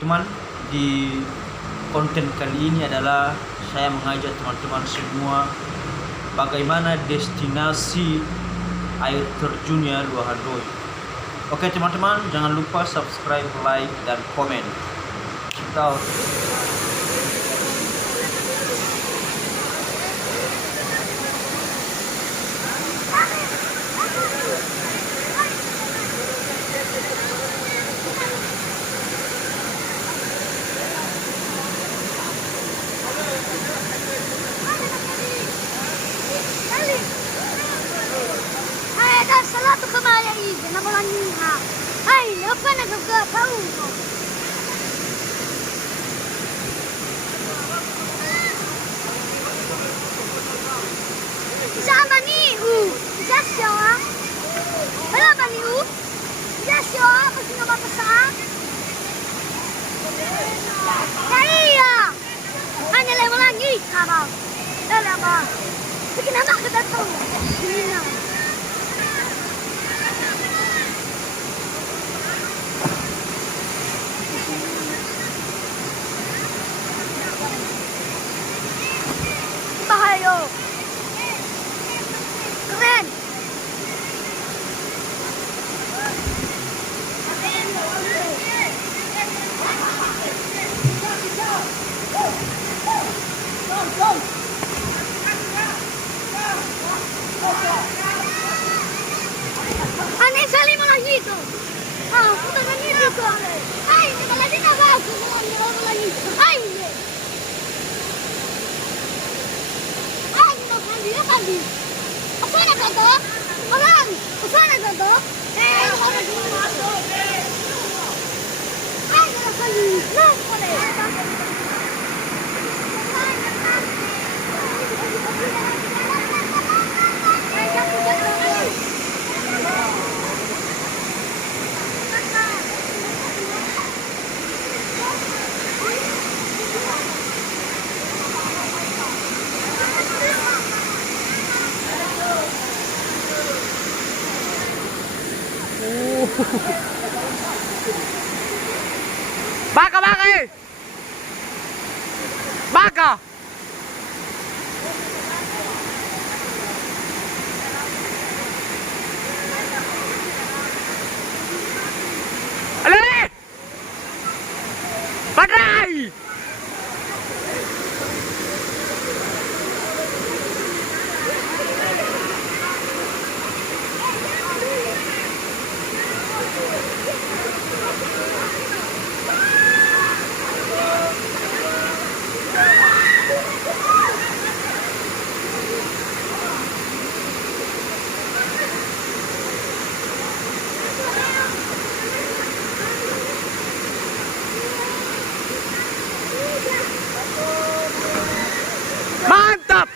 Teman, di konten kali ini adalah saya mengajak teman-teman semua bagaimana destinasi air terjunnya Luahardoi. Oke teman-teman, jangan lupa subscribe, like, dan komen. Ciao. Salatu kebaya ini, nama lanjutnya. Hai, apa nak kau tahu? Siapa ni? Siapa siapa? Apa ni? Siapa siapa? Pasti nama besar. Kaya, hanya lewat lagi kalau. Dah lama. Kenapa kita tahu? Ini. Bahaya. Keren. Aneh sekali malah gitu. Ah, kita kan gitu. Hai, kita lagi nak bagus. Lagi. Hai. Dia kali. Asana kata? Orang. Asana kata? Orang dulu masuk. Ayo kali. Nah, boleh. Baka, baka eh! Baka! Alay! Patay! Mantap!